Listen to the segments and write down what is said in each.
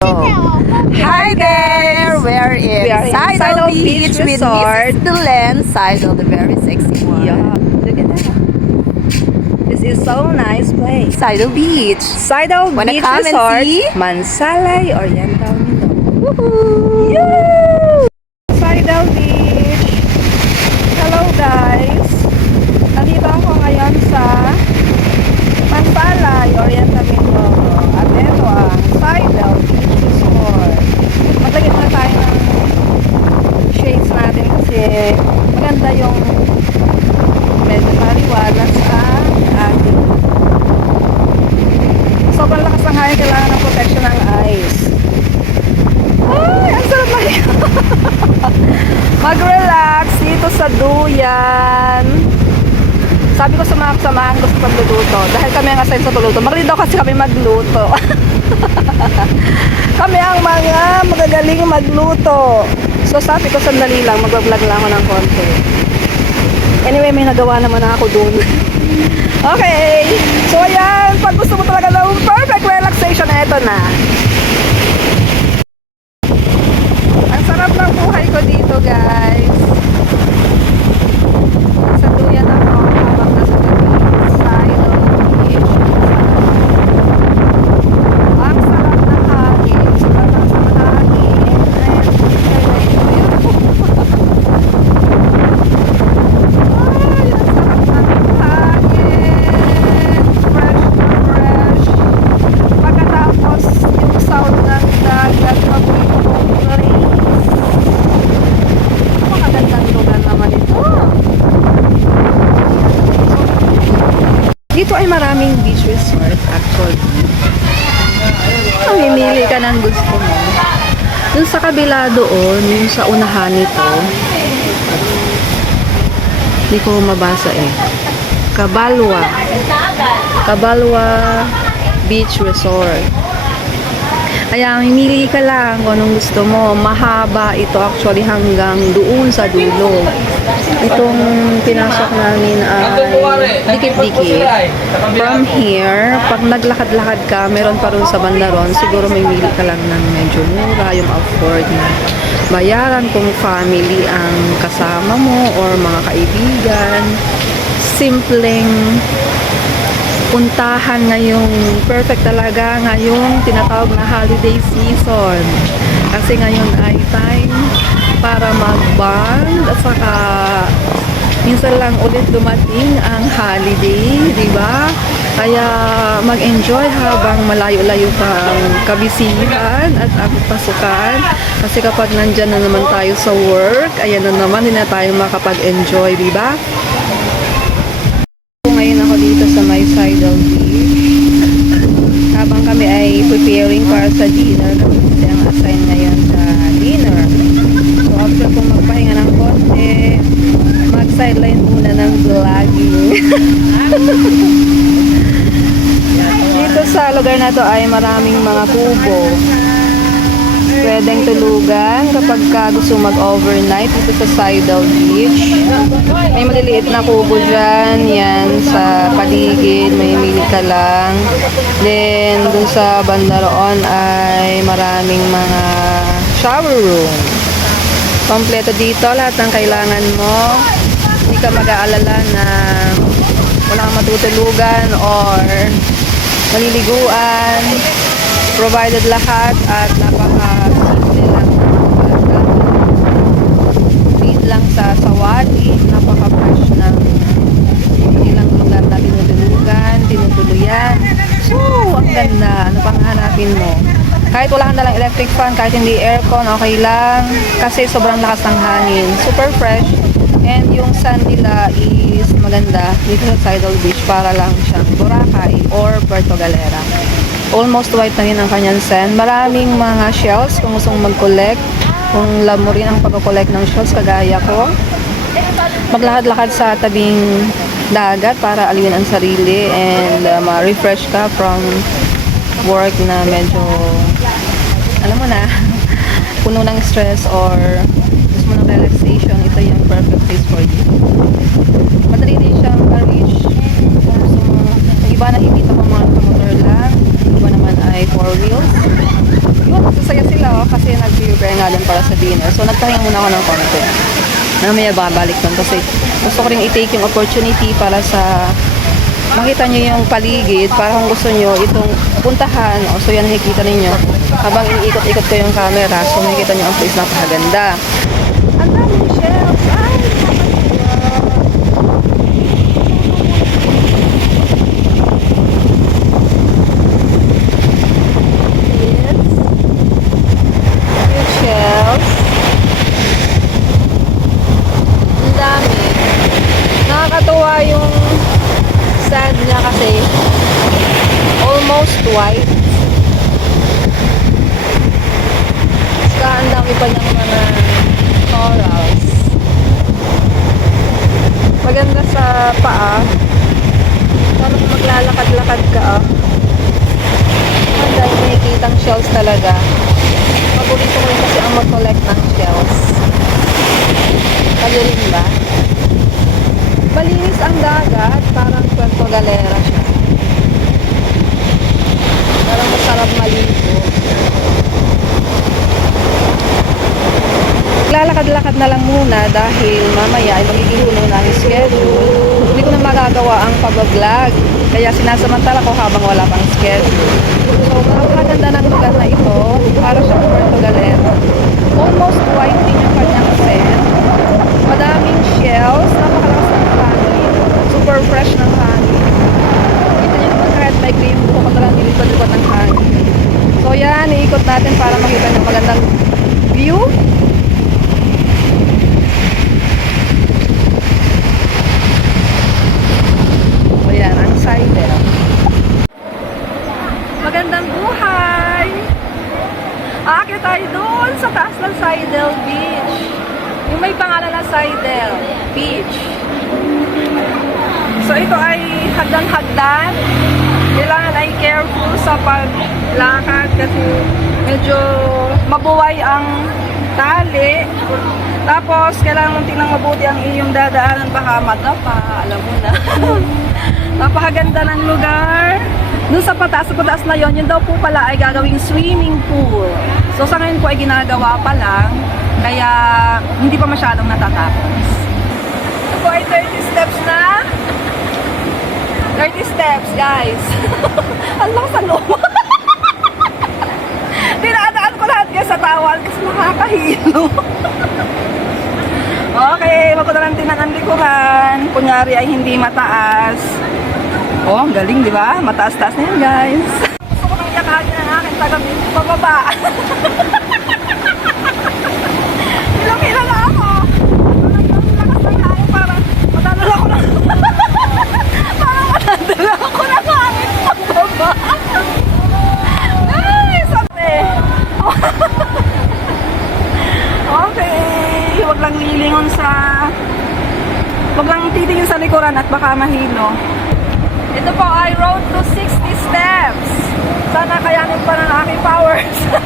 Hi there! We're in We are in Sidle Sidle Beach, Beach with Resort. Mrs. Delenn Sidle, the very sexy one. Yeah, look at that. This is so nice place. Sidle Beach. Sidle Wanna Beach come and Resort, see? Mansalay, Oriental Mindoro. Woohoo! Sidle Beach. Hello guys. Nandito ako ngayon sa Mansalay, Oriental Mindoro. At ito ang Sidle Beach Resort. Maglagay muna tayo ng shades natin kasi maganda yung medyo maliwalas ang ating sobrang lakas ng hangin kailangan ng protection ng eyes ay ang sarap na mag-relax dito sa duyan. Sabi ko sa mga kasamahan ko sa pagluluto dahil kami ang assign sa pagluto magaling daw kasi kami magluto kami ang mga magagaling magluto so sabi ko sandali lang mag-vlog lang ako ng konti Anyway, may nagawa naman ako dun. okay. So, ayan. Pag gusto mo talaga ng perfect relaxation, eto na. Ang sarap ng buhay ko dito, guys. Sa duyan ako habang nasa tabi. Side of the beach. Ang sarap ng hangin. Sobrang lakas ng hangin. And, enjoy na enjoy ako. Ay, ang sarap ng hangin. Fresh na fresh. Pagkatapos, yung sound ng dagat na place. Makagandang lugar naman ito. Dito ay maraming beach resort actually. Mamimili ka ng gusto mo. Dun sa kabila doon, yung sa unahan nito, hindi ko mabasa eh. Kabalwa. Kabalwa Beach Resort. Kaya mamili ka lang kung anong gusto mo. Mahaba ito actually hanggang doon sa dulo. Itong pinasok namin ay dikit-dikit. From here, pag naglakad-lakad ka, meron pa rin sa banda ron, siguro may mili ka lang ng medyo mura, yung afford na bayaran kung family ang kasama mo or mga kaibigan. Simpleng puntahan ngayong perfect talaga ngayong tinatawag na holiday season. Kasi ngayon ay time para mag-bond at saka minsan lang ulit dumating ang holiday, di ba? Kaya mag-enjoy habang malayo-layo pa ang kabisihan at ang pasukan. Kasi kapag nandyan na naman tayo sa work, ayan na naman, hindi na tayo makapag-enjoy, di ba? Ngayon ako dito sa my Sidle Beach. Habang kami ay preparing para sa dinner, kasi ang assign ngayon sa after kong magpahinga ng konti, mag-sideline muna ng vlogging. dito sa lugar na to ay maraming mga kubo. Pwedeng tulugan kapag ka gusto mag-overnight dito sa Sidle Beach. May maliliit na kubo dyan. Yan sa paligid. May mili ka lang. Then, dun sa banda roon ay maraming mga shower room. Kompleto dito. Lahat ng kailangan mo. Hindi ka mag-aalala na wala kang matutulugan or maliliguan. Provided lahat at napaka-simple lang. Feed lang sa sawali. Napaka-fresh ng ilang lugar na tinutulugan, tinutuluyan. So, ang ganda. Ano pang hanapin mo? Kahit wala kang dalang electric fan, kahit hindi aircon, okay lang. Kasi sobrang lakas ng hangin. Super fresh. And yung sun nila is maganda dito sa Sidle Beach para lang siyang Boracay or Puerto Galera. Almost white na rin ang kanyang sand. Maraming mga shells kung gusto mong mag-collect. Kung love mo rin ang pag-collect ng shells kagaya ko. Maglakad-lakad sa tabing dagat para aliwin ang sarili and uh, ma-refresh ka from work na medyo alam mo na puno ng stress or gusto mo ng relaxation ito yung perfect place for you madali din siyang ma-reach kung gusto mo yung iba nakikita ko mga motor lang iba naman ay four wheels yun kasi nag-prepare nga din para sa dinner. So, nagpahinga muna ako ng konti. Mamaya babalik doon kasi gusto ko rin i-take yung opportunity para sa makita nyo yung paligid para kung gusto nyo itong puntahan. O, so, yan nakikita ninyo. Habang iniikot-ikot ko yung camera, so makikita nyo ang place napakaganda. Ang daming shelves! Ay, Cute shelves. Ang dami. Nakakatuwa yung sand niya kasi almost white. Saka ang dami pa niyang mga corals. Maganda sa paa. Parang maglalakad-lakad ka ah. Ang dami nakikitang shells talaga. Paborito ko kasi ang mag-collect ng shells. Kayo rin ba? Malinis ang dagat, parang Puerto Galera siya. Parang masarap maligo. Lalakad-lakad na lang muna dahil mamaya ay magiging hulong na ang schedule. Hindi ko na magagawa ang pag-vlog. Kaya sinasamantala ko habang wala pang schedule. So, napakaganda ng lugar na ito. Para sa Puerto Galera. Almost white din yung kanyang sand. Madaming shells. Napakalakas ng hangin. Super fresh ng hangin. Kita niyo naman kahit may cream ko ko lang nilipad-lipad ng hangin. So yan, iikot natin para makita ng magandang view. So yan, ang Sidel. Magandang buhay! Aakit tayo doon sa taas ng Sidel Beach. Yung may pangalan na Sidel Beach. So ito ay hagdan-hagdan. Kailangan ay careful sa paglakad kasi medyo mabuway ang tali. Tapos kailangan mong tingnan mabuti ang iyong dadaanan baka madapa. Alam mo na. Napakaganda ng lugar. Doon sa pataas, sa pataas na yon, yun daw po pala ay gagawing swimming pool. So sa ngayon po ay ginagawa pa lang, kaya hindi pa masyadong natatapos. Ito po ay 30 steps na. 30 steps, guys. Ang lakas sa loob. Dinadaan ko lahat guys sa tawal kasi nakakahilo. okay, wag ko na lang tinan ang likuran. Kunyari ay hindi mataas. Oh, ang galing, di ba? Mataas-taas na yan, guys. Gusto ko nang yakahin ang aking taga pababa. Ilang-ila na ako. Huwag lang lilingon sa... Huwag lang titingin sa likuran at baka mahilo. Ito po ay road to 60 steps. Sana kayanin pa ng aking powers.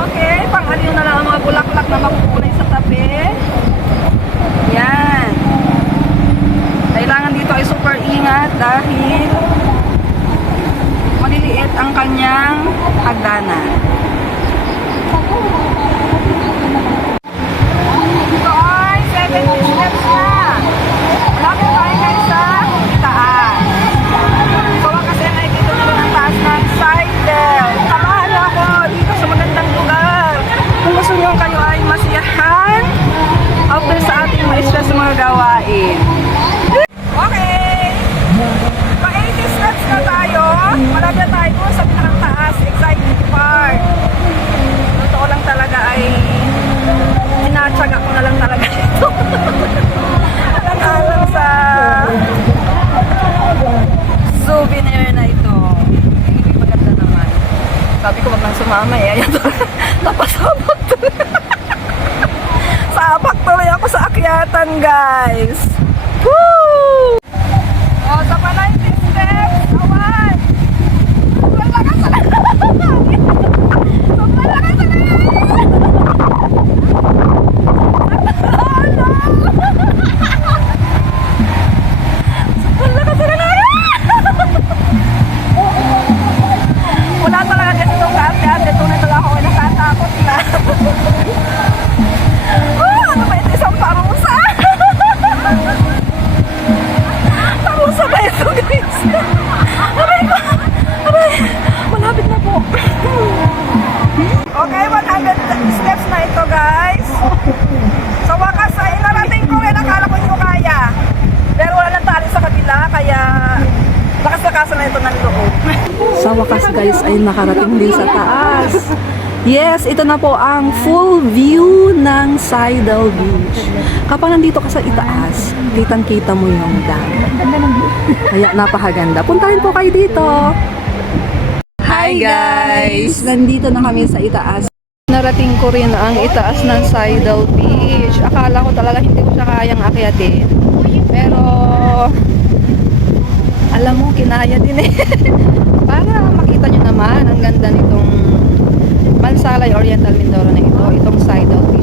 okay, pang-aliw na lang ang mga bulaklak na makukulay sa tabi. Yan. Kailangan dito ay super ingat dahil maliliit ang kanyang hagdanan. Sumama eh. Ayan Napasabak tuloy. Sabak tuloy ako sa akyatan guys. Guys ay nakarating din sa taas. Yes, ito na po ang full view ng Sidal Beach. Kapag nandito ka sa itaas, kitang-kita mo yung dagat. Kaya napakaganda. Puntahin po kayo dito. Hi guys! Nandito na kami sa itaas. Narating ko rin ang itaas ng Sidal Beach. Akala ko talaga hindi ko siya kayang akyatin. Pero alam mo, kinaya din eh. Para makita nyo naman, ang ganda nitong Mansalay Oriental Mindoro na ito. Itong side out